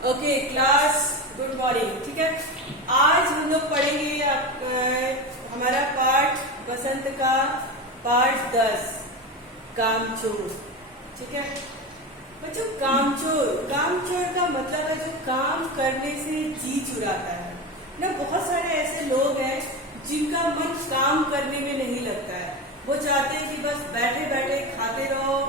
Okay class, good morning. ठीक है, आज हम लोग पढ़ेंगे हमारा पाठ बसंत का पाठ 10 कामचोर। ठीक है बच्चों, कामचोर का मतलब है जो काम करने से जी चुराता है ना। बहुत सारे ऐसे लोग हैं जिनका मन काम करने में नहीं लगता है। वो चाहते हैं कि बस बैठे बैठे खाते रहो,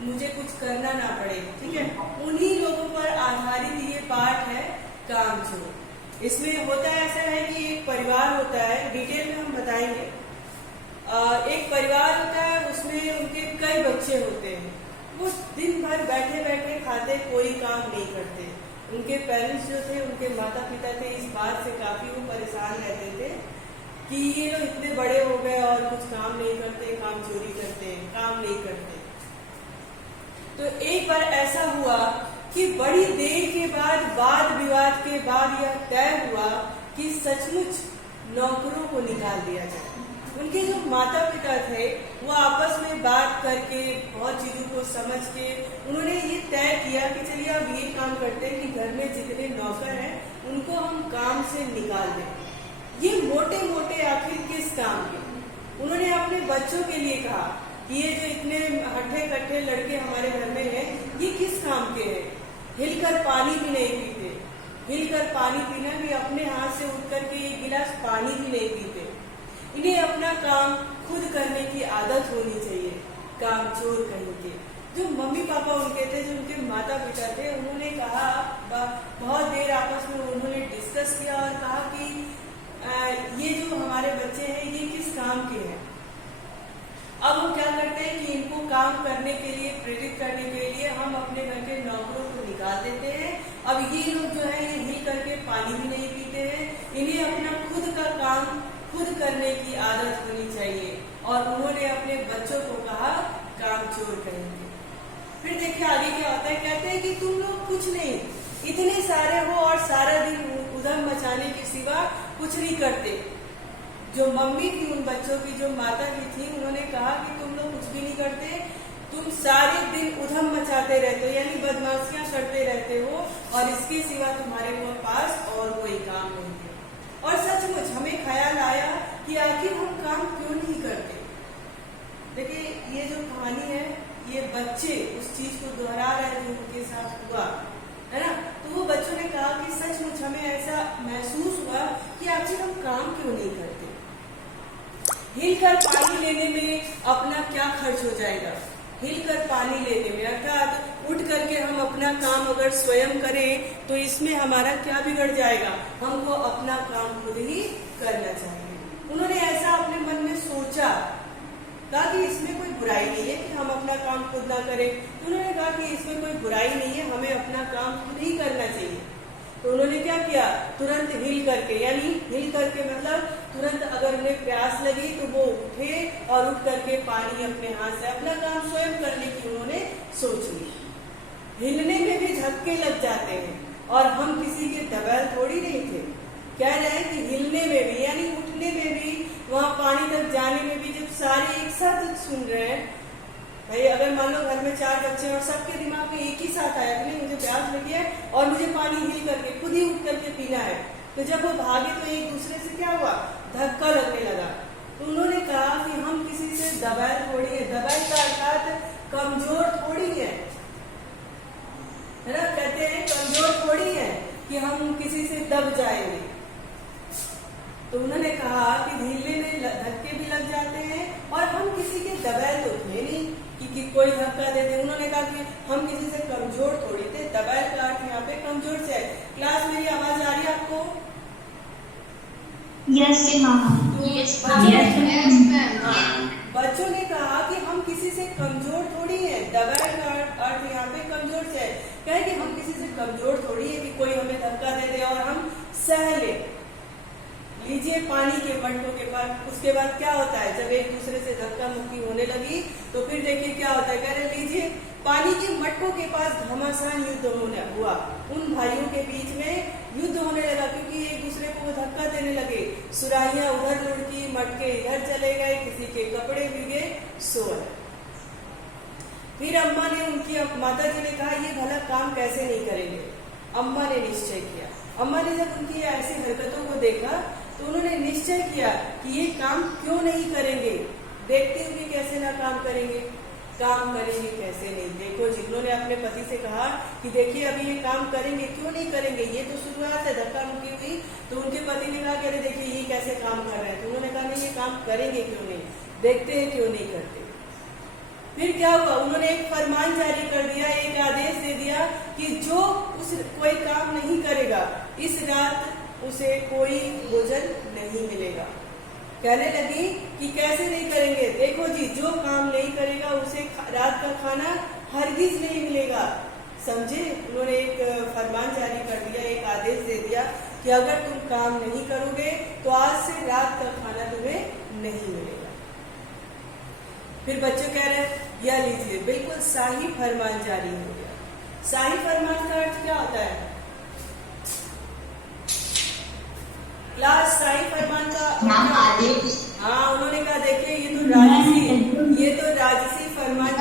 मुझे कुछ करना ना पड़े। ठीक है, उन्हीं लोगों पर आधारित ये पाठ है कामचोर। इसमें होता ऐसा है कि एक परिवार होता है, डिटेल में हम बताएंगे। एक परिवार होता है, उसमें उनके कई बच्चे होते हैं। वो दिन भर बैठे बैठे खाते, कोई काम नहीं करते। उनके पेरेंट्स जो थे, उनके माता पिता थे, इस बात से काफी वो परेशान रहते थे कि ये लोग इतने बड़े हो गए और कुछ काम नहीं करते, काम चोरी करते, काम नहीं करते। तो एक बार ऐसा हुआ कि बड़ी देर के बाद, वाद विवाद के बाद यह तय हुआ कि सचमुच नौकरों को निकाल दिया जाए। उनके जो माता पिता थे वो आपस में बात करके, बहुत चीजों को समझ के उन्होंने ये तय किया कि चलिए अब ये काम करते हैं कि घर में जितने नौकर हैं उनको हम काम से निकाल दें। ये मोटे मोटे आखिर किस काम के? उन्होंने अपने बच्चों के लिए कहा कि ये जो इतने हट्ठे कट्ठे लड़के हमारे घर में हैं, ये किस काम के हैं? हिलकर पानी भी नहीं पीते, हिलकर पानी पीना भी अपने हाथ से उठ करके एक गिलास पानी भी नहीं पीते। इन्हें अपना काम खुद करने की आदत होनी चाहिए। कामचोर कहीं के जो मम्मी पापा उनके थे, जो उनके माता पिता थे, उन्होंने कहा, बहुत देर आपस में उन्होंने डिस्कस किया और कहा कि ये जो हमारे बच्चे हैं ये किस काम के हैं। अब वो क्या करते हैं कि इनको काम करने के लिए, प्रेरित करने के लिए हम अपने घर के नौकरों को निकाल देते हैं। अब ये लोग जो है ये हिल करके पानी भी नहीं पीते हैं। इन्हें अपना खुद का काम खुद करने की आदत होनी चाहिए। और उन्होंने अपने बच्चों को कहा कामचोर कहेंगे। फिर देखिए आगे क्या होता है। कहते हैं कि तुम लोग कुछ नहीं, इतने सारे हो और सारा दिन उधम मचाने के सिवा कुछ नहीं करते। जो मम्मी थी, उन बच्चों की जो माता की थी, उन्होंने कहा कि तुम लोग कुछ भी नहीं करते, तुम सारे दिन उधम मचाते रहते हो, यानी बदमाशियां करते रहते हो, और इसके सिवा तुम्हारे पास और कोई काम नहीं है। और सचमुच हमें ख्याल आया कि आखिर हम काम क्यों नहीं करते। देखिए ये जो कहानी है, ये बच्चे उस चीज को दोहरा रहे हैं जो उनके साथ हुआ है ना। तो वो बच्चों ने कहा कि सचमुच हमें ऐसा महसूस हुआ कि आखिर हम काम क्यों नहीं करते। हिलकर पानी लेने में अपना क्या खर्च हो जाएगा? हिलकर पानी लेने में, अर्थात उठ करके हम अपना काम अगर स्वयं करें तो इसमें हमारा क्या बिगड़ जाएगा? हमको अपना काम खुद ही करना चाहिए। उन्होंने ऐसा अपने मन में सोचा, कहा कि इसमें कोई बुराई नहीं है कि हम अपना काम खुद ना करें। उन्होंने कहा कि इसमें कोई बुराई नहीं है, हमें अपना काम खुद ही करना चाहिए। तो उन्होंने क्या किया? तुरंत हिल करके, यानी हिल करके मतलब तुरंत अगर उन्हें प्यास लगी तो वो उठे और उठ करके पानी अपने हाथ से अपना काम स्वयं करने की उन्होंने सोच ली। हिलने में भी झटके लग जाते हैं, और हम किसी के दबाव थोड़ी नहीं थे। कह रहे हैं कि हिलने में भी, यानी उठने में भी, वहां पानी तक जाने में भी, जब सारे एक साथ सुन रहे हैं। भाई अगर मान लो घर में 4 बच्चे और सबके दिमाग में एक ही साथ आया कि नहीं मुझे प्यास लगी है और मुझे पानी हिल करके खुद ही उठ करके पीना है, तो जब वो भागे तो एक दूसरे से क्या हुआ? धक्का लगने लगा। तो उन्होंने कहा कि हम किसी से दबाए थोड़ी है, दबाए का अर्थात कमजोर थोड़ी है ना। कहते हैं कमजोर थोड़ी है कि हम किसी से दब जाएंगे। तो उन्होंने कहा कि हिलने में धक्के भी लग जाते हैं और हम किसी के दबाए तो थे नहीं कि कोई धक्का दे दे। उन्होंने कहा कि हम किसी से कमजोर थोड़ी थे। दबाए का अर्थ यहाँ पे कमजोर से है। क्लास मेरी आवाज आ रही है आपको? यस बच्चों ने कहा कि हम किसी से कमजोर थोड़ी है। दबाए का अर्थ यहाँ पे कमजोर से है। कहे कि हम किसी से कमजोर थोड़ी है कि कोई हमें धक्का दे दे और हम सह ले। लीजिए पानी के मटकों के पास, उसके बाद क्या होता है? जब एक दूसरे से धक्का मुक्की होने लगी तो फिर देखिए क्या होता है। कह रहे लीजिए पानी के मटकों के पास घमासान युद्ध होने हुआ। उन भाइयों के बीच में युद्ध होने लगा क्योंकि एक दूसरे को वो धक्का देने लगे। सुराहियां उधर लुढ़की, मटके इधर चले गए, किसी के कपड़े भीगे, सोए। फिर अम्मा ने, उनकी माता जी ने कहा ये भला काम कैसे नहीं करेंगे। अम्मा ने निश्चय किया। अम्मा ने जब उनकी ऐसी हरकतों को देखा तो उन्होंने निश्चय किया कि ये काम क्यों नहीं करेंगे। देखते हुए कैसे ना काम करेंगे, काम करेंगे कैसे नहीं। देखो जिन्होंने अपने पति से कहा कि देखिए अभी ये काम करेंगे, क्यों नहीं करेंगे, ये तो शुरुआत है, धक्का मुक्की हुई तो उनके पति ने कहा कि अरे देखिए ये कैसे काम कर रहे हैं। तो उन्होंने कहा नहीं ये काम करेंगे क्यों नहीं, देखते हैं क्यों नहीं करते। फिर क्या हुआ, उन्होंने एक फरमान जारी कर दिया, एक आदेश दे दिया कि जो उस कोई काम नहीं करेगा इस रात उसे कोई भोजन नहीं मिलेगा। कहने लगी कि कैसे नहीं करेंगे, देखो जी जो काम नहीं करेगा उसे रात का खाना हरगिज नहीं मिलेगा। समझे, उन्होंने एक फरमान जारी कर दिया, एक आदेश दे दिया कि अगर तुम काम नहीं करोगे तो आज से रात का खाना तुम्हें नहीं मिलेगा। फिर बच्चे कह रहे हैं यह लीजिए, बिल्कुल शाही फरमान जारी हो गया। शाही फरमान का अर्थ क्या होता है क्लास? शाही फरमान का आदेश। हाँ, उन्होंने कहा देखिए ये तो राजसी फरमान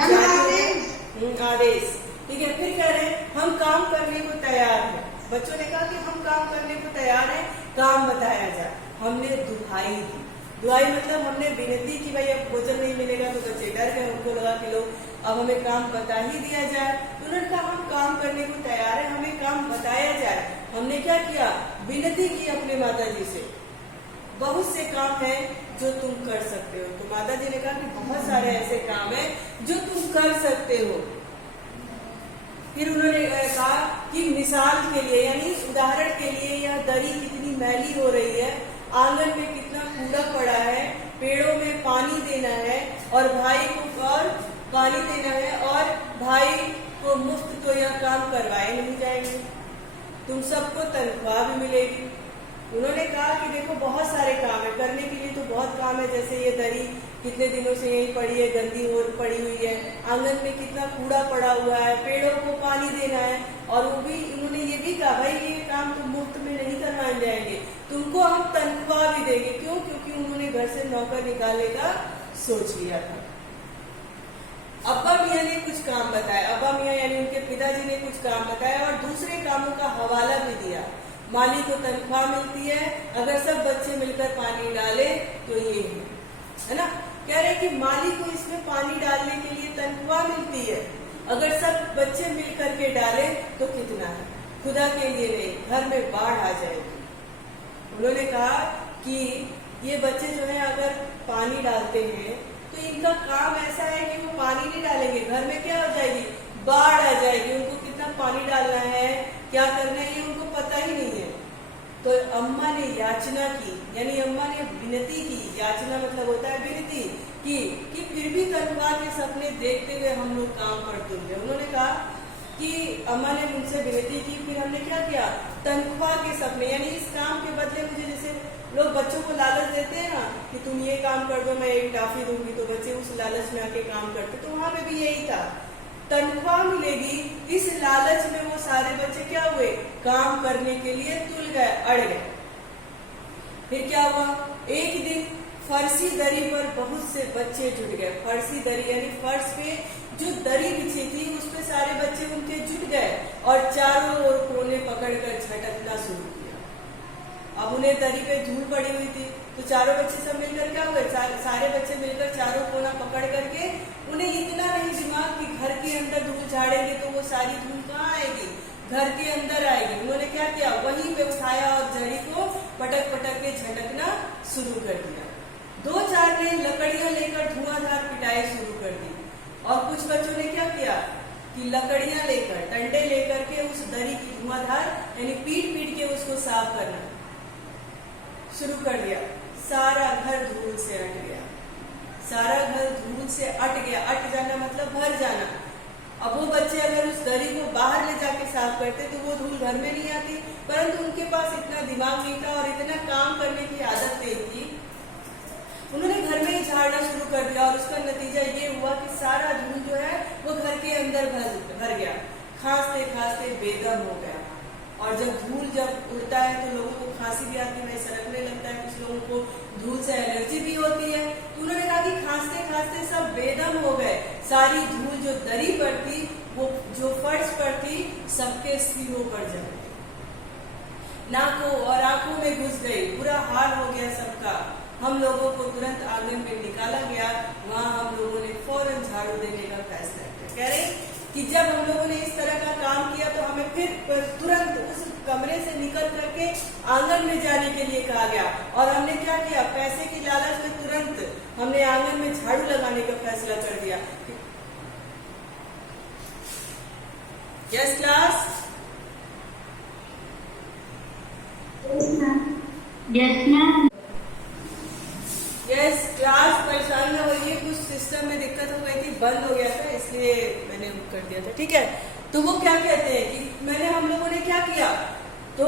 आदेश, ठीक है। फिर कह रहे हैं हम काम करने को तैयार हैं। बच्चों ने कहा कि हम काम करने को तैयार हैं, काम बताया जाए। हमने दुहाई दी, दुहाई मतलब हमने विनती की, भाई अब भोजन नहीं मिलेगा। तो बच्चे डर गए, उनको लगा कि लो अब हमें काम बता ही दिया जाए। तो उन्होंने कहा हम काम करने को तैयार है, हमें काम बताया जाए। हमने क्या किया, विनती की अपने माता जी से, बहुत से काम है जो तुम कर सकते हो। तो माता जी ने कहा कि बहुत सारे ऐसे काम है जो तुम कर सकते हो। फिर उन्होंने कहा कि मिसाल के लिए यानी उदाहरण के लिए यह दरी कितनी मैली हो रही है, आंगन में कितना कूड़ा पड़ा है, पेड़ों में पानी देना है और भाई को मुफ्त तो यह काम करवाए नहीं जाएंगे, तुम सबको तनख्वाह भी मिलेगी। उन्होंने कहा कि देखो बहुत सारे काम है, करने के लिए तो बहुत काम है। जैसे ये दरी कितने दिनों से यही पड़ी है, गंदी पड़ी हुई है, आंगन में कितना कूड़ा पड़ा हुआ है, पेड़ों को पानी देना है। और वो भी उन्होंने ये भी कहा भाई ये काम तुम मुफ्त में नहीं करवाए जाएंगे, तुमको हम तनख्वाह भी देंगे। क्यों? क्योंकि उन्होंने घर से नौकर निकालने का सोच लिया था। अब्बा मियाँ ने कुछ काम बताया, अब्बा मियाँ यानी उनके पिताजी ने कुछ काम बताया और दूसरे कामों का हवाला भी दिया। माली को तनख्वाह मिलती है, अगर सब बच्चे मिलकर पानी डाले तो ये है ना। कह रहे कि माली को इसमें पानी डालने के लिए तनख्वाह मिलती है, अगर सब बच्चे मिलकर के डाले तो कितना है, खुदा के लिए नहीं, घर में बाढ़ आ जाएगी। उन्होंने कहा कि ये बच्चे जो है अगर पानी डालते हैं तो इनका काम ऐसा है कि वो पानी नहीं डालेंगे, घर में क्या हो जाएगी, बाढ़ आ जाएगी। उनको कितना पानी डालना है, क्या करना है, ये उनको पता ही नहीं है। तो अम्मा ने याचना की, यानी अम्मा ने विनती की। याचना मतलब होता है विनती की कि फिर भी तनख्वाह के सपने देखते हुए हम लोग काम करते हुए। उन्होंने कहा कि अम्मा ने मुझसे विनती की, फिर हमने क्या किया, तनख्वाह के सपने यानी इस काम के बदले मुझे, जैसे लोग बच्चों को लालच देते हैं ना कि तुम ये काम कर दो मैं एक टॉफी दूंगी, तो बच्चे उस लालच में आके काम करते। तो वहां पे भी यही था, तनख्वाह मिलेगी, इस लालच में वो सारे बच्चे क्या हुए, काम करने के लिए तुल गए, अड़ गए। फिर क्या हुआ, एक दिन फर्शी दरी पर बहुत से बच्चे जुट गए। फर्शी दरी यानी फर्श पे जो दरी बिछी थी उस पे सारे बच्चे उनके जुट गए और चारों ओर कोने पकड़कर झटकना शुरू किया। अब उन्हें दरी पे धूल पड़ी हुई थी, तो चारों बच्चे सब मिलकर क्या हुए, सारे बच्चे मिलकर चारों कोना पकड़ करके, उन्हें इतना नहीं दिमाग कि घर के अंदर धूल झाड़ेंगे तो वो सारी धूल कहाँ आएगी, घर के अंदर आएगी। उन्होंने क्या किया, वहीं पे उठाया और जड़ी को पटक पटक के झटकना शुरू कर दिया। 2-4 ने लकड़ियां लेकर धुआंधार पिटाई शुरू कर दी और कुछ बच्चों ने क्या किया कि लकड़ियां लेकर, डंडे लेकर के उस दरी की धुआंधार यानी पीट पीट के उसको साफ करना शुरू कर दिया। सारा घर धूल से अट गया, सारा घर धूल से अट गया। अट जाना मतलब भर जाना। अब वो बच्चे अगर उस दरी को बाहर ले जाके साफ करते तो वो धूल घर में नहीं आती, परंतु उनके पास इतना दिमाग नहीं था और इतना काम करने की आदत नहीं थी। उन्होंने घर में ही झाड़ना शुरू कर दिया और उसका नतीजा ये हुआ कि सारा धूल जो है वो घर के अंदर भर गया। खांसते खांसते बेदम हो गया। और जब धूल उड़ता है तो लोगों को खांसी भी आती है, सरकने लगता है, कुछ लोगों को धूल से एलर्जी भी होती है। तो उन्होंने कहा कि खांसते खांसते सब बेदम हो गए, सारी धूल जो दरी पर थी वो जो फर्श पर थी सबके सिरों पर जम गई, नाकों और आंखों में घुस गई, बुरा हाल हो गया सबका। हम लोगों को तुरंत आंगन में निकाला गया, वहां हम लोगों ने फौरन झाड़ू देने का फैसला किया। कह रहे कि जब हम लोगों ने इस तरह का काम किया तो हमें फिर तुरंत उस कमरे से निकल करके आंगन में जाने के लिए कहा गया, और हमने क्या किया, पैसे की लालच में तुरंत हमने आंगन में झाड़ू लगाने का फैसला कर दिया। Yes class? Yes ma'am. Yes class, परेशान न होइए, कुछ सिस्टम में दिक्कत हो गई थी, बंद हो गया था, इसलिए मैंने कर दिया था। ठीक है, तो वो क्या कहते हैं कि हम लोगों ने क्या किया, तो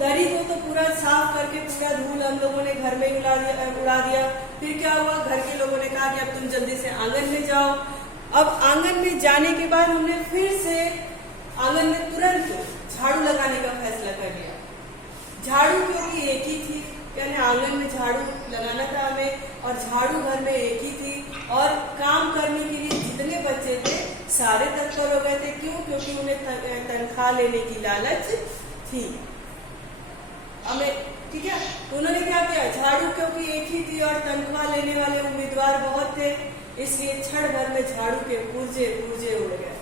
दरी को तो पूरा साफ करके पूरा धूल हम लोगों ने घर में उड़ा दिया। फिर क्या हुआ, घर के लोगों ने कहा कि अब तुम जल्दी से आंगन में जाओ। अब आंगन में जाने के बाद हमने फिर से आंगन में तुरंत झाड़ू लगाने का फैसला कर लिया। झाड़ू क्योंकि एक ही थी, यानी आंगन में झाड़ू लगाना था हमें, और झाड़ू घर में एक ही थी, और काम करने के लिए जितने बच्चे थे सारे तत्पर हो गए थे। क्यों? क्योंकि उन्हें तनख्वाह लेने की लालच थी हमें। ठीक है, उन्होंने क्या किया, झाड़ू क्योंकि एक ही थी और तनख्वाह लेने वाले उम्मीदवार बहुत थे, इसलिए क्षण भर में झाड़ू के पुर्जे पुर्जे उड़ गए,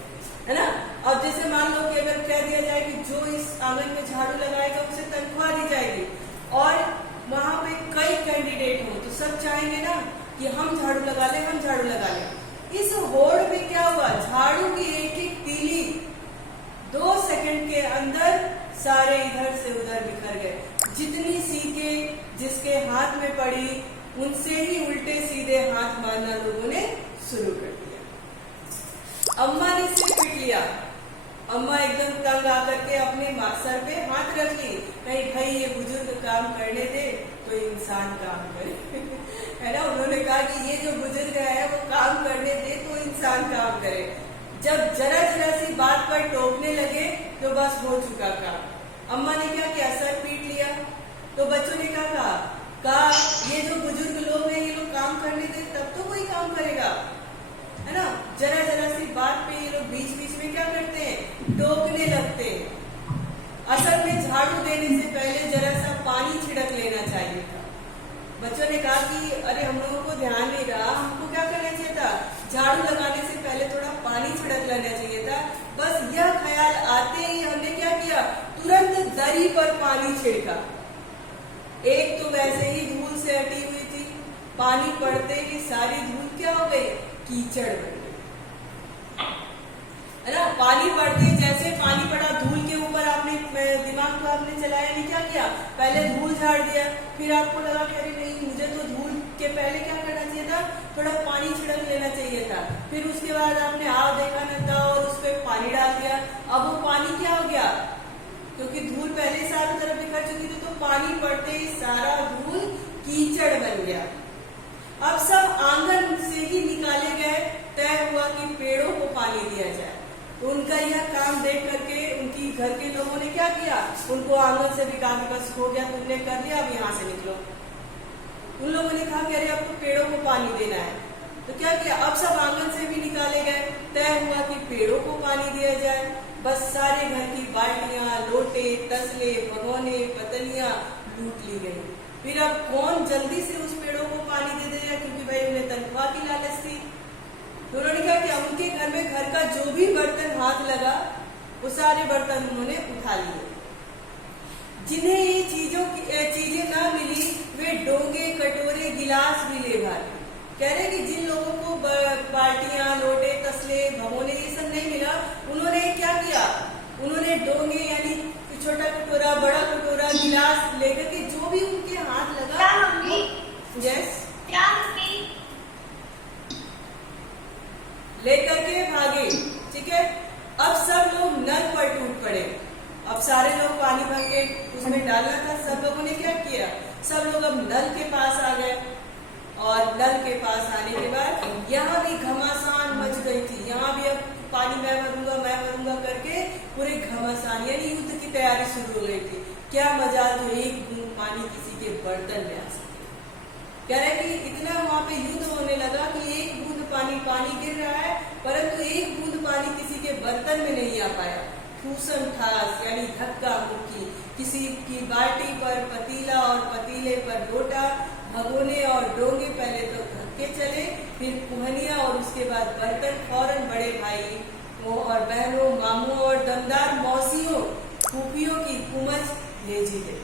है ना। अब जैसे मान लो कि अगर कह दिया जाए कि जो इस आंगन में झाड़ू लगाएगा उसे तनख्वाह दी जाएगी, और वहां पे कई कैंडिडेट हो, तो सब चाहेंगे ना कि हम झाड़ू लगा लें, हम झाड़ू लगा लें। इस होड़ में क्या हुआ, झाड़ू की एक एक तीली 2 सेकंड के अंदर सारे इधर से उधर बिखर गए। जितनी सीखे जिसके हाथ में पड़ी उनसे ही उल्टे सीधे हाथ मारना लोगों ने शुरू कर दिया। अम्मा ने सिर पीट लिया, अम्मा एकदम तंग आकर के अपने सर पे हाथ रख ली, नहीं भाई ये बुजुर्ग काम करने दे तो इंसान काम करे है ना। उन्होंने कहा कि ये जो बुजुर्ग है वो काम करने दे तो इंसान काम करे। जब जरा जरा सी बात पर टोकने लगे तो बस हो चुका काम। अम्मा ने क्या किया, सर पीट लिया। तो बच्चों ने क्या कहा ये जो बुजुर्ग लोग हैं ये लोग काम करने दे तब तो कोई काम करेगा, है ना। जरा जरा सी बात पे ये लोग बीच बीच में क्या करते हैं, टोकने लगते हैं। असल में झाड़ू देने से पहले जरा सा पानी छिड़क लेना चाहिए था। बच्चों ने कहा कि अरे हम लोगों को ध्यान नहीं रहा, हमको क्या करना चाहिए था, झाड़ू लगाने से पहले थोड़ा पानी छिड़क लेना चाहिए था। बस यह ख्याल आते ही हमने क्या किया, तुरंत दरी पर पानी छिड़का। एक तो वैसे ही धूल से हटी हुई थी, पानी पड़ते ही सारी धूल क्या हो गई, कीचड़ बन गई, है ना। पानी पड़ते जैसे पानी पड़ा धूल के ऊपर, आपने दिमाग को आपने चलाया नहीं, क्या किया, पहले धूल झाड़ दिया। फिर आपको लगा कि अरे नहीं मुझे तो धूल के पहले क्या करना चाहिए था, थोड़ा पानी छिड़क लेना चाहिए था। फिर उसके बाद आपने आव देखा न था और उस पर पानी डाल दिया। अब वो पानी क्या हो गया, क्योंकि धूल पहले सारी तरफ बिखर चुकी थी, तो पानी पड़ते ही सारा धूल कीचड़ बन गया। अब सब आंगन से ही निकाले गए। तय हुआ कि पेड़ों को पानी दिया जाए। तो उनका यह काम देख करके उनकी घर के लोगों ने क्या किया, उनको आंगन से भी कहा कि बस हो गया, तुमने कर दिया, अब यहाँ से निकलो। उन लोगों ने कहा कि अरे अब तो पेड़ों को पानी देना है। तो क्या किया, अब सब आंगन से भी निकाले गए। तय हुआ कि पेड़ों को पानी दिया जाए। बस सारे घर की बाल्टियां, लोटे, तसले, भगोने, पतलियां लूट ली गई। फिर अब कौन जल्दी से उस पेड़ों को पानी दे देगा, क्योंकि भाई उन्हें तनख्वाह की लालच थी। तो उन्होंने कहा कि उनके घर में घर का जो भी बर्तन हाथ लगा वो सारे बर्तन उन्होंने उठा लिए। जिन्हें ये चीजें ना मिली वे डोंगे, कटोरे, गिलास भी ले भागे। कह रहे कि जिन लोगों को बाल्टियां, लोटे, तसले, भगोने ये सब नहीं मिला, उन्होंने क्या किया, उन्होंने डोंगे यानी छोटा कटोरा, बड़ा कटोरा, गिलास लेकर के जो भी उनके हाथ लगा, यस लेकर के भागे। ठीक है, अब सब लोग नल पर टूट पड़े। अब सारे लोग पानी भर के उसमें डालना था। सब लोगों ने क्या किया, सब लोग अब नल के पास आ गए। और नल के पास आने के बाद यहाँ भी घमासान मच गई थी। यहाँ भी अब पानी मैं भरूंगा करके पूरे घमासान यानी युद्ध की तैयारी शुरू हो गई थी। क्या मजा तो एक बूंद पानी किसी के बर्तन में आ सके। कह रहे कि इतना वहां पे युद्ध होने लगा कि एक बूंद पानी गिर रहा है परंतु एक बूंद पानी किसी के बर्तन में नहीं आ पाया। ठूसम ठास यानी धक्का मुक्की, किसी की बाल्टी पर पतीला और पतीले पर लोटा, भगोने और डोंगे पहले तो धक्के चले, फिर कुहनिया और उसके बाद बर्तन फौरन बड़े भाई और बहनों, मामू और दमदार मौसियों, फूफियों की कुमज भेजी गई।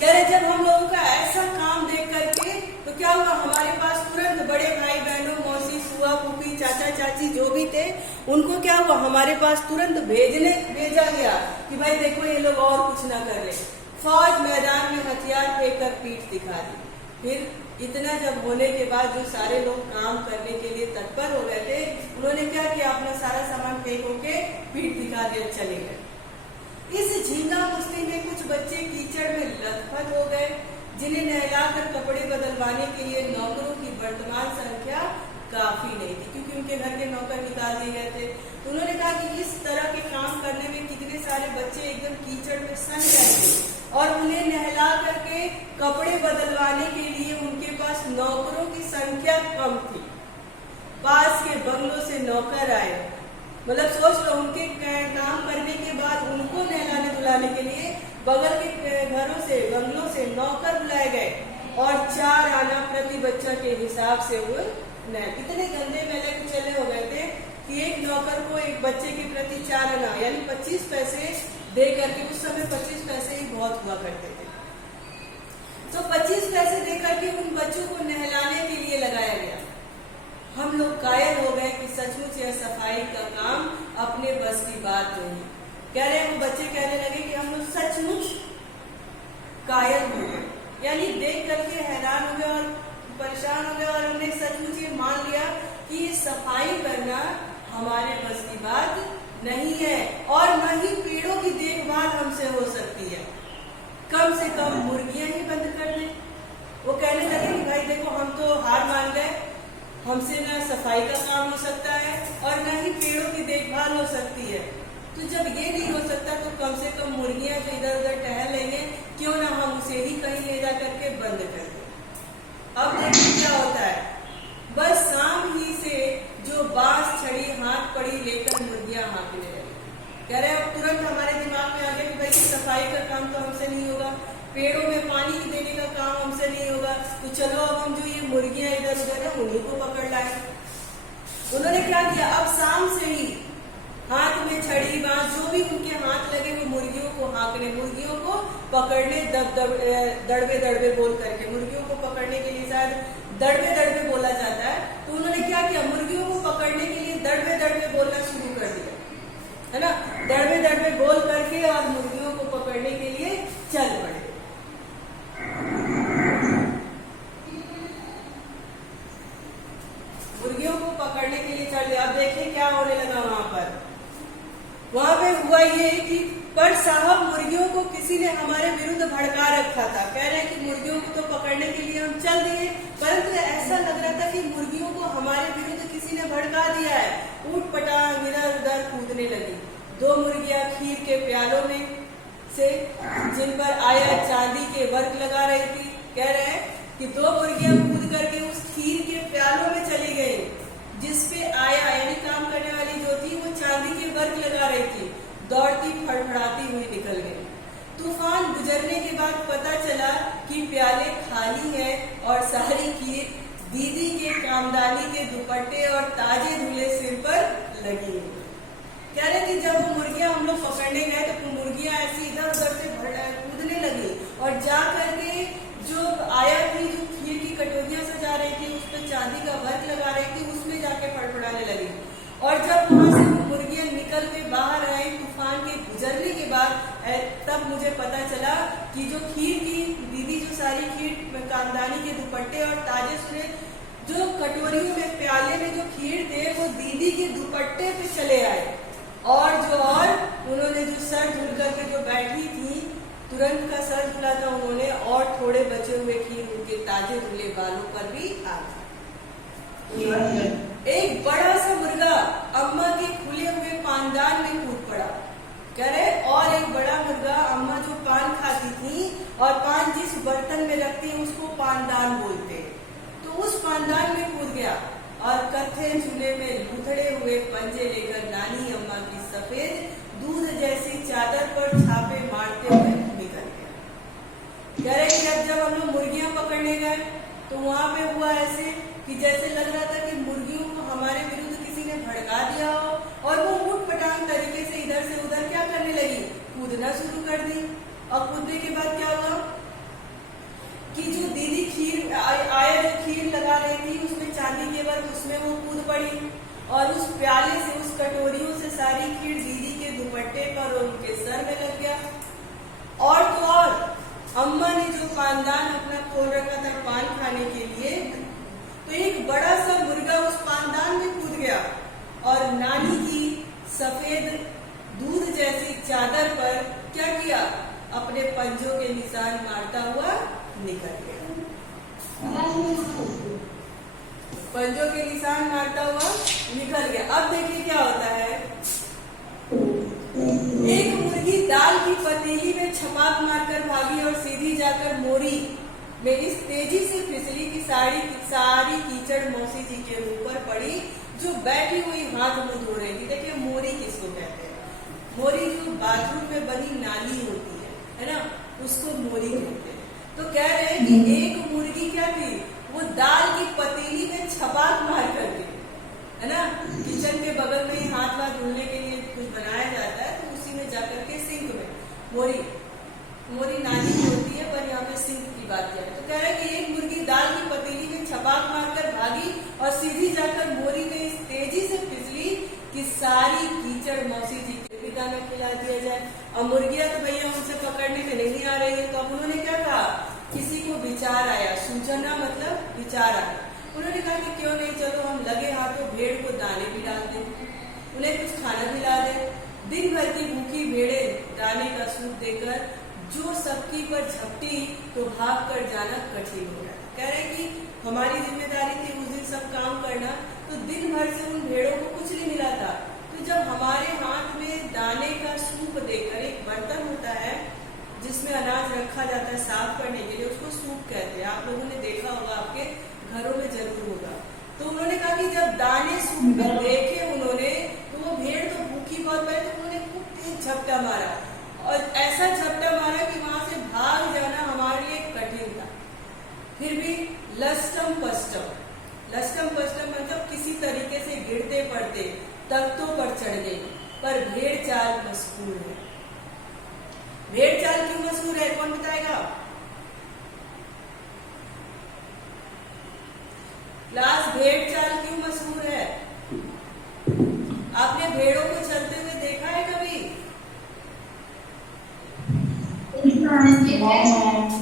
कह रहे जब हम लोगों का ऐसा काम देख करके तो क्या हुआ, हमारे पास तुरंत बड़े भाई बहनों, मौसी, फुआ, फूफी, चाचा चाची जो भी थे उनको क्या हुआ, हमारे पास तुरंत भेजा गया कि भाई देखो ये लोग और कुछ ना कर ले। फौज मैदान में हथियार फेंक कर पीठ दिखा दी। फिर इतना जब होने के बाद जो सारे लोग काम करने के लिए तत्पर हो गए थे, उन्होंने क्या किया, अपना सारा सामान फेंक होके पीठ दिखा दिया, चले गए। इस झींगा मस्ती में कुछ बच्चे कीचड़ में लथपथ हो गए, जिन्हें नहलाकर कपड़े बदलवाने के लिए नौकरों की वर्तमान संख्या काफी नहीं थी, क्योंकि उनके घर के नौकर निकाल दिए गए थे। तो उन्होंने कहा कि इस तरह के काम करने में कितने सारे बच्चे एकदम कीचड़ में सन गए थे और उन्हें नहला करके कपड़े बदलवाने के लिए उनके पास नौकरों की संख्या कम थी। पास के बंगलों से नौकर आए, मतलब सोच लो, उनके काम करने के बाद उनको नहलाने धुलाने के लिए बगल के घरों से, बंगलों से नौकर बुलाए गए और 4 आना प्रति बच्चा के हिसाब से वो इतने गंदे मेले कुचले हो गए थे कि एक नौकर को एक बच्चे के प्रति 4 आना यानी 25 पैसे दे करके, उस समय 25 पैसे ही बहुत हुआ करते थे, तो 25 पैसे दे करके उन बच्चों को नहलाने के लिए लगाया गया। हम लोग कायल हो गए कि सचमुच यह सफाई का काम अपने बस की बात नहीं। कह रहे हैं, वो बच्चे कहने लगे कि हम लोग सचमुच कायल हो गए, यानी देख करके हैरान हो गए और परेशान हो गए और हमने सचमुच ये मान लिया कि ये सफाई करना हमारे बस की बात नहीं है और न ही पेड़ों की देखभाल हमसे हो सकती है। कम से कम मुर्गियां ही बंद कर दें। वो कहने लगे कि भाई देखो, हम तो हार मान गए, हमसे न सफाई का काम हो सकता है और न ही पेड़ों की देखभाल हो सकती है। तो जब ये नहीं हो सकता तो कम से कम मुर्गियां जो इधर उधर टहल रही हैं, क्यों ना हम उसे ही कहीं ले जा करके बंद कर दें। अब देखिए क्या होता है, बस शाम ही से जो बांस छड़ी हाथ पड़ी लेकर मुर्गियां हाँकने लगी। कह रहे अब तुरंत हमारे दिमाग में आ गया कि भाई सफाई का काम तो हमसे नहीं होगा, पेड़ों में पानी देने का काम हमसे नहीं होगा, तो चलो अब हम जो ये मुर्गियां इधर उधर है उन्हीं को पकड़ लाए। उन्होंने क्या किया, अब शाम से ही हाथ में छड़ी बांस जो भी उनके हाथ लगे वो मुर्गियों को हाँकने, मुर्गियों को पकड़ने, दड़बे दड़बे बोल करके, मुर्गियों को पकड़ने के लिए शायद दड़बे दड़बे बोला जाता है, तो उन्होंने क्या किया, मुर्गियों को पकड़ने के लिए दड़बे दड़बे बोलना शुरू कर दिया, है ना। दड़बे दड़बे बोल करके और मुर्गियों को पकड़ने के लिए चल पड़े। मुर्गियों को पकड़ने के लिए चल दिया। अब देखिए क्या होने लगा वहां पे हुआ ये कि पर साहब मुर्गियों को किसी ने हमारे विरुद्ध भड़का रखा था। कह रहे हैं कि मुर्गियों को तो पकड़ने के लिए हम चल दिए, परंतु ऐसा लग रहा था कि मुर्गियों को हमारे विरुद्ध किसी ने भड़का दिया है। ऊट पटांग इधर उधर कूदने लगी। 2 मुर्गियां खीर के प्यालों में से जिन पर आया चांदी के वर्क लगा रही थी, कह रहे हैं कि 2 मुर्गियां कूद करके उस खीर के प्यालों में चली गई, जिसपे आया यानी काम करने वाली जो थी वो चांदी के वर्क लगा रही थी, दौड़ती फड़फड़ाती हुई निकल गई। तूफान गुजरने के बाद पता चला कि प्याले खाली हैं और सारी खीर दीदी के कामदानी के दुपट्टे और ताजे धुले सिर पर लगी है। कह रहे कि जब वो मुर्गियां हम लोग पकड़ने गए तो मुर्गियां ऐसी इधर उधर से कूदने लगी और जा करके जो आया थी, जो खीर की कटोरियां सजा रही थी, उस पर चांदी का वर्क लगा रही थी, उसमें जाके फड़फड़ाने लगी। और जब वहां से वो मुर्गियां निकल के बाहर आई तूफान के गुजरने के बाद, तब मुझे पता चला कि जो खीर की दीदी जो सारी खीर कामदानी के दुपट्टे और ताजे सुने जो कटोरियों में प्याले में जो खीर थे वो दीदी के दुपट्टे पे चले आए और उन्होंने जो सर धुल करके जो बैठी थी, तुरंत का सर धुला था उन्होंने और थोड़े बचे हुए खीर उनके ताजे धुले बालों पर भी आ गई। एक बड़ा सा मुर्गा अम्मा के खुले हुए पानदान में कूद पड़ा। कह रहे और एक बड़ा मुर्गा, अम्मा जो पान खाती थी और पान जिस बर्तन में रखती है उसको पानदान बोलते हैं, तो उस पानदान में कूद गया। और कत्थे चूल्हे में लूथड़े हुए पंजे लेकर नानी अम्मा की सफेद दूध जैसी चादर पर छापे मारते हुए निकल गया। कह रहे कि अब जब हम लोग मुर्गियां पकड़ने गए तो वहां पे हुआ ऐसे कि जैसे लग रहा था कि मुर्गियों को हमारे विरुद्ध किसी ने भड़का दिया हो और वो उठ पटांग तरीके से इधर से उधर क्या करने लगी, कूदना शुरू कर दी। और कूदने के बाद क्या हुआ कि जो दीदी खीर आया जो खीर लगा रही थी उसमें चांदी के वर्क उसमें वो कूद पड़ी और उस प्याले से उस कटोरियों से सारी खीर दीदी के दुपट्टे पर और उनके सर में लग गया। और तो और अम्मा ने जो पानदान अपना खोल रखा था पान खाने के लिए, तो एक बड़ा सा मुर्गा उस पानदान में कूद गया और नानी की सफेद दूध जैसी चादर पर क्या किया, अपने पंजों के निशान मारता हुआ निकल गया। पंजों के निशान मारता हुआ निकल गया। अब देखिए क्या होता है, एक मुर्गी दाल की पतीली में छपाक मारकर भागी और सीधी जाकर मोरी में इस तेजी से फिसली कि सारी कीचड़ मौसी जी के ऊपर पड़ी जो बैठी हुई हाथ मुंह धो रही थी। देखिए मोरी किसको कहते हैं, मोरी जो बाथरूम में बनी नाली होती है ना, उसको मोरी कहते हैं। तो कह रहे हैं कि एक मुर्गी क्या थी, वो दाल की पतीली में छपाक मार करके, है ना, किचन के बगल में ही हाथ वाथ धुलने के लिए कुछ बनाया जाता है तो उसी में जाकर के सिंक में मोरी नाली होती है, पर यहाँ पे सिंक की बात किया है। तो कह रहे हैं कि एक मुर्गी दाल की पतीली में छपाक मारकर भागी और सीधी जाकर मोरी में इस तेजी से फिसली कि सारी कीचड़ मौसी जी के पिता में खिला दिया जाए। और मुर्गियां तो भैया उनसे पकड़ने में नहीं आ रही है, तो अब उन्होंने क्या कहा, किसी को विचार आया, सूचना मतलब विचार आया। उन्होंने कहा कि क्यों नहीं, चलो हम लगे हाथों भेड़ को दाने भी डाल दें, उन्हें कुछ खाना खिला दें। दिन भर की भूखी भेड़े दाने का सूप देकर जो सबकी पर झपटी तो भाग कर जाना कठिन हो गया। कह रहे कि हमारी जिम्मेदारी थी उस दिन सब काम करना, तो दिन भर से उन भेड़ों को कुछ नहीं मिला था। तो जब हमारे हाथ में दाने का सूप देकर, एक बर्तन होता है जिसमें अनाज रखा जाता है साफ करने के लिए, उसको सूप कहते हैं, आप लोगों ने देखा होगा, आपके घरों में जरूर होगा। तो उन्होंने कहा कि जब दाने सूप में देखे उन्होंने, तो वो भेड़ तो भूखी बहुत पड़ी, तो उन्होंने खूब तेज झपटा मारा और ऐसा झपटा मारा कि वहां से भाग जाना हमारे लिए कठिन था। फिर भी लस्टम पस्टम मतलब किसी तरीके से गिरते पड़ते तख्तों पर चढ़ गई। पर भेड़ चाल मशहूर है। भेड़ चाल क्यों मशहूर है, कौन बताएगा? क्लास, भेड़ चाल क्यों मशहूर है? आपने भेड़ों को चलते हुए देखा है कभी?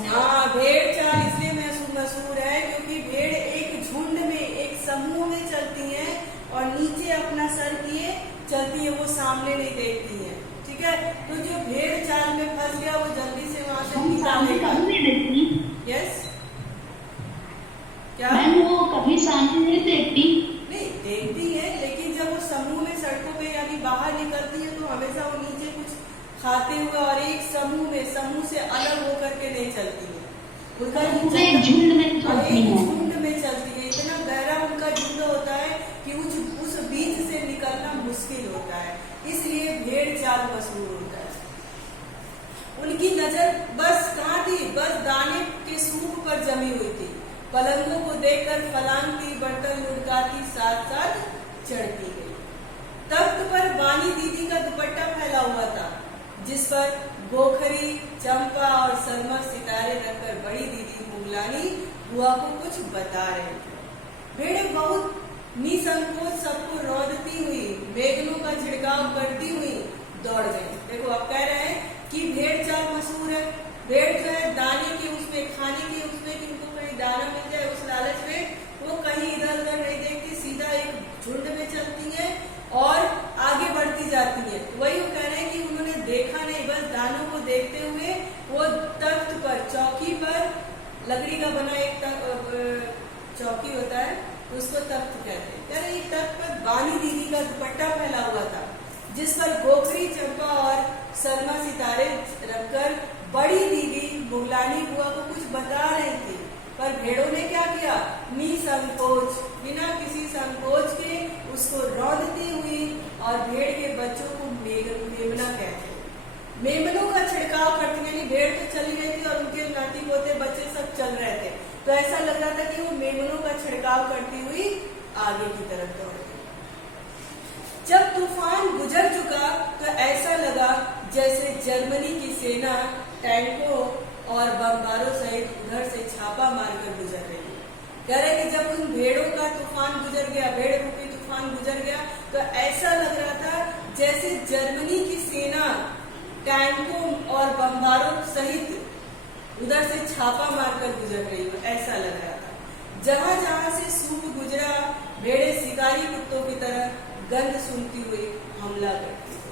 हाँ, भेड़ चाल इसलिए मशहूर है क्योंकि भेड़ एक झुंड में, एक समूह में चलती हैं और नीचे अपना सर किए चलती है, वो सामने नहीं देखती है। ठीक है, तो जो भेड़ चाल में फंस गया वो जल्दी से वहां से निकालेगा। यस, क्या वो कभी सामने नहीं देखती? नहीं देखती है, लेकिन जब वो समूह में सड़कों पे यानी बाहर निकलती है तो हमेशा वो नीचे कुछ खाते हुए और एक समूह से अलग होकर के नहीं चलती है। उनका झुंड में चलती है। इतना गहरा उनका झुंड होता है कि उस बीच से निकलना मुश्किल होता है, इसलिए भेड़ चाल मशहूर होता है। उनकी नजर बस कहाँ थी, बस दाने के सूप पर जमी हुई थी। पलंगों को देखकर फलांगती, बर्तन लुढ़काती, साथ साथ चढ़ती गई। तख्त पर बानी दीदी का दुपट्टा फैला हुआ था, जिस पर गोखरी, चंपा और सरमा सितारे रखकर बड़ी दीदी मुगलानी बुआ को कुछ बता रहे थे। भेड़ें बहुत निसंकोच सबको रौंदती हुई, बेगनों का छिड़काव करती हुई दौड़ गई। देखो, अब कह रहे हैं कि भेड़ चाल मशहूर है। भेड़ जो है दाने की, उसमें खाने की, उसमें कि उनको कहीं दाना मिल जाए उस लालच में वो कहीं इधर उधर नहीं देखती, सीधा एक झुंड में चलती है और आगे बढ़ती जाती है। वही वो कह रहे हैं कि उन्होंने देखा नहीं, बस दानों को देखते हुए वो तख्त पर, चौकी पर, लकड़ी का बना एक चौकी होता है उसको तख्त कहते हैं। कह रहे एक तख्त पर बानी दीदी का दुपट्टा फैला हुआ था, जिस पर गोखरी, चंपा और सरमा सितारे रखकर बड़ी दीदी मुगलानी बुआ को कुछ बता रही थी। पर भेड़ों ने क्या किया, निसंकोच, बिना किसी संकोच के उसको रौंदती हुई, और भेड़ के बच्चों को मेमना कहते हैं। मेमनों का छिड़काव करती, यानी भेड़ तो चली गई थी और उनके नाती पोते बच्चे सब चल रहे थे, तो ऐसा लग रहा था कि वो मेमनों का छिड़काव करती हुई आगे की तरफ दौड़ गई। जब तूफान गुजर चुका तो ऐसा लगा जैसे जर्मनी की सेना टैंकों और बमबारों सहित उधर से छापा मारकर गुजर रही है। कह रहे कि जब उन भेड़ों का तूफान गुजर गया, भेड़ रूपी तूफान गुजर गया, तो ऐसा लग रहा था जैसे जर्मनी की सेना टैंकों और बमबारों सहित उधर से छापा मारकर गुजर रही हो, ऐसा लग रहा था। जहां जहां से सूप गुजरा, भेड़े शिकारी कुत्तों की तरह गंध सूंघती हुई हमला करती थी।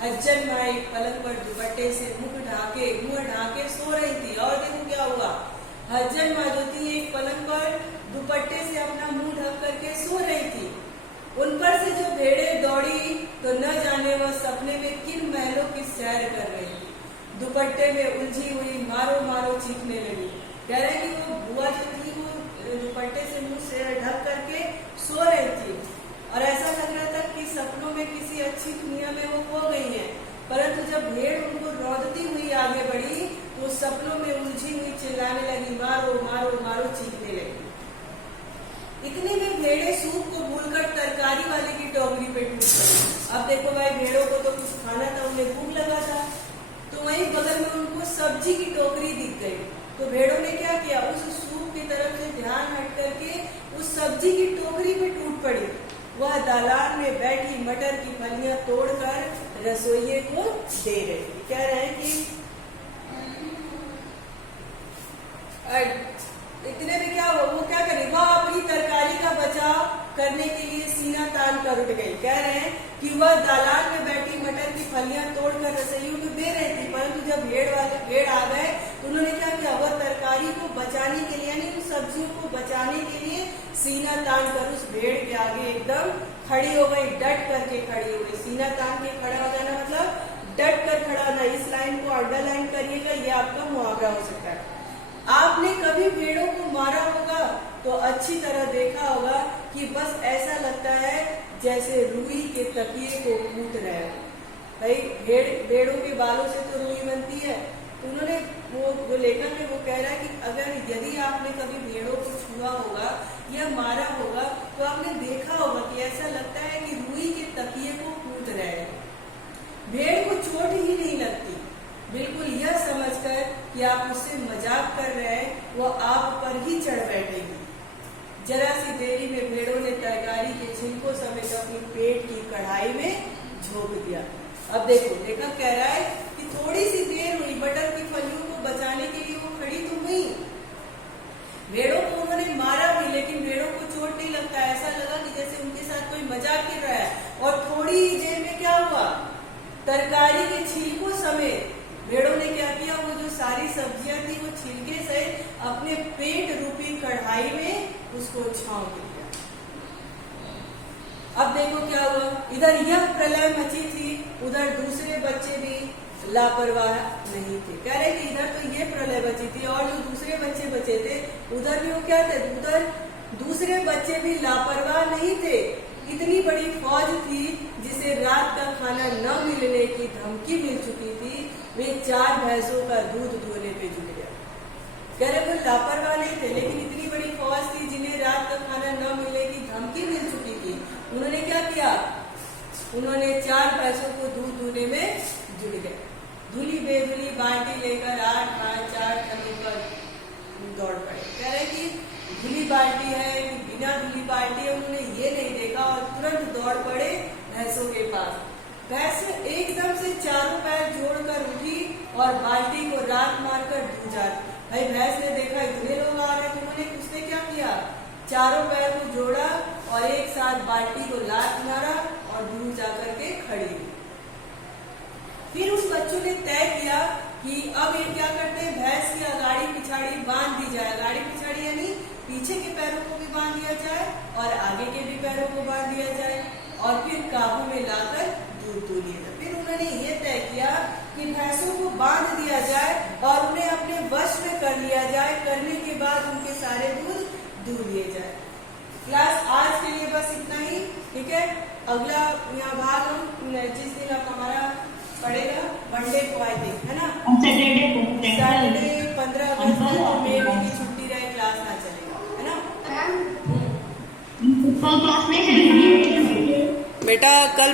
हज्जन माँ एक पलंग पर दुपट्टे से मुंह ढाके सो रही थी, और देखो क्या हुआ, हज्जन माँ जो थी एक पलंग पर दुपट्टे से अपना मुंह ढक करके सो रही थी। उन पर से जो भेड़ें दौड़ी तो न जाने वह सपने में किन महलों की सैर कर रही थी। दुपट्टे में उलझी हुई मारो मारो चीखने लगी। कह रहे कि वो बुआ जो थी वो दुपट्टे से मुंह से ढक करके सो रही थी, और ऐसा लग रहा था कि सपनों में किसी अच्छी दुनिया में वो खो गई है। परंतु जब भेड़ उनको रौंदती हुई आगे बढ़ी तो सपनों में उलझी हुई चिल्लाने लगी, मारो मारो मारो चीखने लगी। इतने में भेड़े सूप को भूलकर तरकारी वाले की टोकरी पे टूट पड़ी। अब देखो भाई, भेड़ों को तो कुछ खाना था, उन्हें भूख लगा था, तो वहीं बगल में उनको सब्जी की टोकरी दिख गई। तो भेड़ों ने क्या किया, उस सूप की तरफ से ध्यान हट करके उस सब्जी की टोकरी पे टूट पड़ी। वह दालान में बैठी मटर की फलियां तोड़कर रसोइये को दे रही थी। कह रहे हैं कि इतने में क्या हुआ, वो क्या करे, वह अपनी तरकारी का बचाव करने के लिए सीना तान कर उठ गई। कह रहे हैं कि वह दालान में बैठी मटर की फलियां तोड़कर रसोइयों को दे रही थी, परंतु जब भेड़ आ गए तो उन्होंने क्या किया, वह तरकारी को बचाने के लिए, यानी उन सब्जियों को बचाने के लिए सीना तान कर उस भेड़ के आगे एकदम खड़ी हो गई, डट करके खड़ी हो गई। सीना तान के खड़ा हो जाना मतलब डट कर खड़ा होना। इस लाइन को अंडरलाइन करिएगा, ये आपका मुहावरा हो सकता है। आपने कभी भेड़ों को मारा होगा तो अच्छी तरह देखा होगा कि बस ऐसा लगता है जैसे रुई के तकिए को कूट रहे हो। भाई भेड़ों के बालों से तो रुई बनती है। उन्होंने वो जो लेखक है वो कह रहा है कि अगर यदि आपने कभी भेड़ों को छुआ होगा या मारा होगा तो आपने देखा होगा कि ऐसा लगता है कि रुई के तकिए को कूट रहे हैं। भेड़ को चोट ही नहीं लगती, बिल्कुल यह समझकर कि आप उससे मजाक कर रहे हैं वो आप पर ही चढ़ बैठेगी। जरा सी देरी में भेड़ों ने तरकारी के छिलकों समेत अपनी पेट की कढ़ाई में झोंक दिया। अब देखो लेखक कह रहा है कि थोड़ी सी देर हुई, मटर की फलियों को बचाने के लिए वो खड़ी तो हुई, भेड़ों को उन्होंने मारा भी, लेकिन भेड़ों को चोट नहीं लगता। ऐसा लगा कि जैसे उनके साथ कोई मजाक कर रहा है। और थोड़ी देर में क्या हुआ, तरकारी के छिलकों समेत भेड़ों ने क्या किया, वो जो सारी सब्जियां थी वो छिलके से अपने पेट रूपी कढ़ाई में उसको छौंक दिया। अब देखो क्या हुआ, इधर यह प्रलय मची थी, उधर दूसरे बच्चे भी लापरवाह नहीं थे। कह रहे कि इधर तो ये प्रलय बची थी और जो दूसरे बच्चे बचे थे उधर भी वो क्या थे, उधर दूसरे बच्चे भी लापरवाह नहीं थे। इतनी बड़ी फौज थी जिसे रात का खाना न मिलने की धमकी मिल चुकी थी, वे 4 भैंसों का दूध धोने पे जुट गया। कह रहे वो लापरवाह नहीं थे, लेकिन इतनी बड़ी फौज थी जिन्हें रात का खाना न मिलने की धमकी मिल चुकी थी। उन्होंने क्या किया, उन्होंने 4 भैंसों को दूध धोने में जुट गए। धुली बेधुली बाल्टी लेकर 8-5-4 थनों पर दौड़ पड़े। कह रहे कि धुली बाल्टी है कि बिना धुली बाल्टी है, उन्होंने ये नहीं देखा और तुरंत दौड़ पड़े भैंसों के पास। भैंस एकदम से चारों पैर जोड़कर उठी और बाल्टी को रात मारकर दूध जा रही। भाई भैंस ने देखा इतने लोग आ रहे हैं, तो उन्होंने उसने क्या किया, चारों पैर को जोड़ा और एक साथ बाल्टी को लात मारा और दूर जाकर के खड़ी हुई। फिर उस बच्चों ने तय किया कि अब ये क्या करते हैं, भैंस की अगाड़ी पिछाड़ी बांध दी जाए। अगाड़ी पिछाड़ी यानी पीछे के पैरों को भी बांध दिया जाए और आगे के भी पैरों को बांध दिया जाए और फिर काबू में लाकर दूध दो लिया जाए। फिर उन्होंने ये तय किया कि भैंसों को बांध दिया जाए और उन्हें अपने वश में कर लिया जाए, करने के बाद उनके सारे दूध दूध लिए जाए। क्लास आज के लिए बस इतना ही, ठीक है। अगला यहाँ भाग हम जिस दिन आप हमारा पढ़ेगा मंडे को आई थिंक, है ना, सैटरडे 15 अगस्त को मे की छुट्टी रहे, क्लास ना चलेगा, है ना क्लास में बेटा। कल